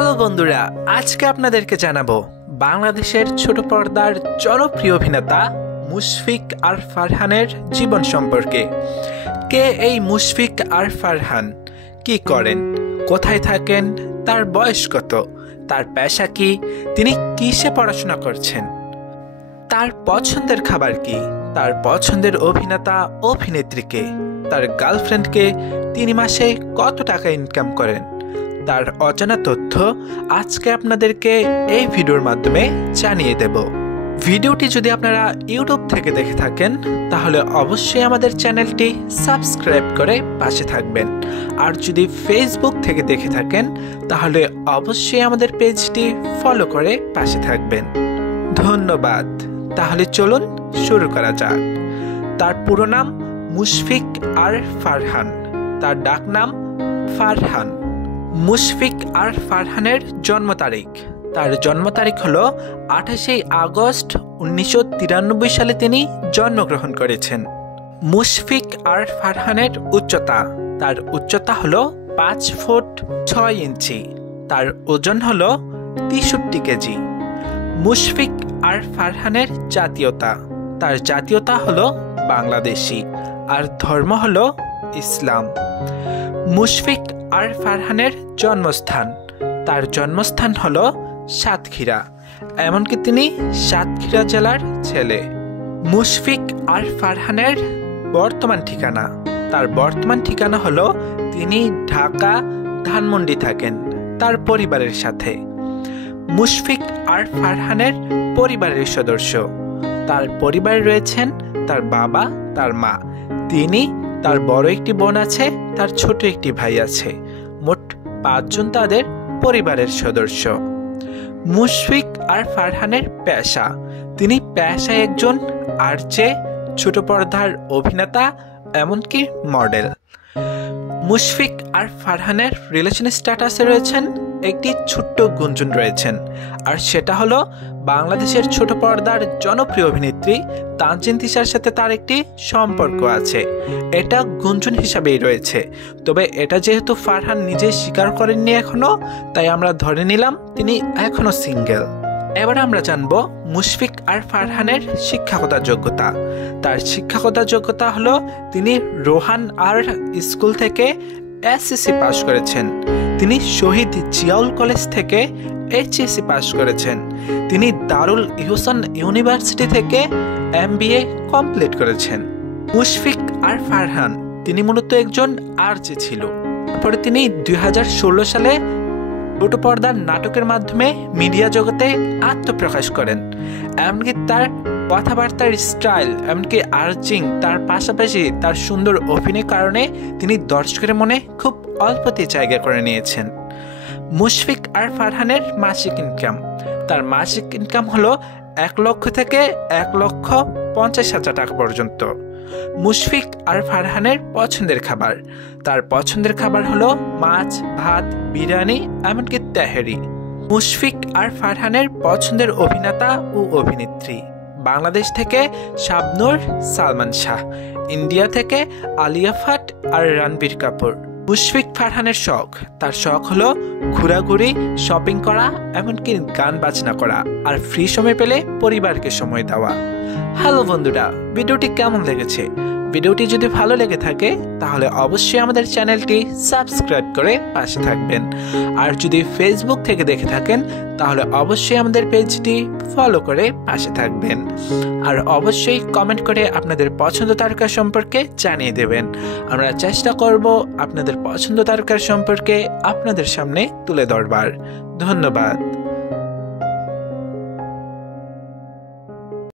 Hello বন্ধুরা, আজকে আপনাদেরকে জানাবো বাংলাদেশের ছোট পর্দার জনপ্রিয় অভিনেতা মুশফিক আর ফারহানের জীবন সম্পর্কে। কে এই মুশফিক আর ফারহান, কি করেন, কোথায় থাকেন, তার বয়স কত, তার পেশা কি, তিনি কিসে পড়াশোনা করছেন, তার পছন্দের খাবার কি, তার পছন্দের অভিনেতা অভিনেত্রীকে, তার গার্লফ্রেন্ডকে, 3 মাসে কত টাকা ইনকাম করেন, তার অজানা তথ্য আজকে আপনাদেরকে এই ভিডিওর মাধ্যমে জানিয়ে দেব। ভিডিওটি যদি আপনারা ইউটিউব থেকে দেখে থাকেন তাহলে অবশ্যই আমাদের চ্যানেলটি সাবস্ক্রাইব করে পাশে থাকবেন, আর যদি ফেসবুক থেকে দেখে থাকেন তাহলে অবশ্যই আমাদের পেজটি ফলো করে পাশে থাকবেন। ধন্যবাদ। তাহলে চলুন শুরু করা যাক। তার পুরো নাম মুশফিক আর ফারহান, তার ডাক নাম ফারহান। মুশফিক আর ফারহানের জন্ম তারিখ, তার জন্ম তারিখ হলো 28 আগস্ট 1993 সালে তিনি জন্মগ্রহণ করেছেন। মুশফিক আর ফারহানের উচ্চতা, তার উচ্চতা হলো 5 ফুট 6 ইঞ্চি, তার ওজন হলো 63 কেজি। মুশফিক আর ফারহানের জাতীয়তা, তার জাতীয়তা হলো বাংলাদেশি আর ধর্ম হলো ইসলাম। মুশফিক আর ফারহানের জন্মস্থান, তার জন্মস্থান হলো সাতক্ষীরা, এমনকি তিনি সাতক্ষীরা জেলার ছেলে। মুশফিক আর ফারহানের বর্তমান ঠিকানা, তার বর্তমান ঠিকানা হলো তিনি ঢাকা ধানমন্ডি থাকেন তার পরিবারের সাথে। মুশফিক আর ফারহানের পরিবারের সদস্য, তার পরিবারে রয়েছেন তার বাবা, তার মা, তিনি, তার বড় একটি বোন আছে, তার ছোট একটি ভাই আছে, মোট 5 জন তাদের পরিবারের সদস্য। মুশফিক আর ফারহানের পেশা, তিনি পেশায় একজন আরজে, ছোট পর্দার অভিনেতা, এমনকি মডেল। মুশফিক আর ফারহানের রিলেশন স্ট্যাটাসে রয়েছেন একটি ছোট্ট গুঞ্জন রয়েছেন, আর সেটা হলো বাংলাদেশের ছোট পর্দার জনপ্রিয় অভিনেত্রী তানজিন তিশার সাথে তার একটি সম্পর্ক আছে। এটা গুঞ্জন হিসাবেই রয়েছে, তবে এটা যেহেতু ফারহান নিজে স্বীকার করেননি এখনো, তাই আমরা ধরে নিলাম তিনি এখনো সিঙ্গেল। এবার আমরা জানবো মুশফিক আর ফারহানের শিক্ষাগত যোগ্যতা। তার শিক্ষাগত যোগ্যতা হলো তিনি রোহান আর্ট স্কুল থেকে এসএসসি পাশ করেছেন, তিনি শহীদ জিয়াউল কলেজ থেকে এইচএসসি পাশ করেছেন, তিনি দারুল ইহসান ইউনিভার্সিটি থেকে এমবিএ কমপ্লিট করেছেন। মুশফিক আর ফারহান তিনি মূলত একজন আরজে ছিল, তারপরে তিনি 2016 সালে ছোট পর্দার নাটকের মাধ্যমে মিডিয়া জগতে আত্মপ্রকাশ করেন। এমনকি তার কথাবার্তার স্টাইল, এমনকি আর্জিং, তার পাশাপাশি তার সুন্দর অভিনয়ের কারণে তিনি দর্শকের মনে খুব অল্পতেই জায়গা করে নিয়েছেন। মুশফিক আর ফারহানের মাসিক ইনকাম, তার মাসিক ইনকাম হলো 1 লক্ষ থেকে 1,50,000 টাকা পর্যন্ত। মুশফিক আর ফারহানের পছন্দের খাবার, তার পছন্দের খাবার হলো মাছ, ভাত, বিরিয়ানি, এমনকি তেহারি। মুশফিক আর ফারহানের পছন্দের অভিনেতা ও অভিনেত্রী, বাংলাদেশ থেকে শাবনূর, সালমান শাহ, ইন্ডিয়া থেকে আলিয়া ভাট আর রণবীর কাপুর। মুশফিক ফারহানের শখ, তার শখ হলো ঘোরাঘুরি, শপিং করা, এমনকি গান বাজনা করা, আর ফ্রি সময় পেলে পরিবারকে সময় দেওয়া। হ্যালো বন্ধুরা, ভিডিওটি কেমন লেগেছে? ভিডিওটি যদি ভালো লেগে থাকে তাহলে অবশ্যই আমাদের চ্যানেলটি সাবস্ক্রাইব করে পাশে থাকবেন, আর যদি ফেসবুক থেকে দেখে থাকেন তাহলে অবশ্যই আমাদের পেজটি ফলো করে পাশে থাকবেন, আর অবশ্যই কমেন্ট করে আপনাদের পছন্দ তারকা সম্পর্কে জানিয়ে দেবেন। আমরা চেষ্টা করব আপনাদের পছন্দ তারকার সম্পর্কে আপনাদের সামনে তুলে ধরবার। ধন্যবাদ।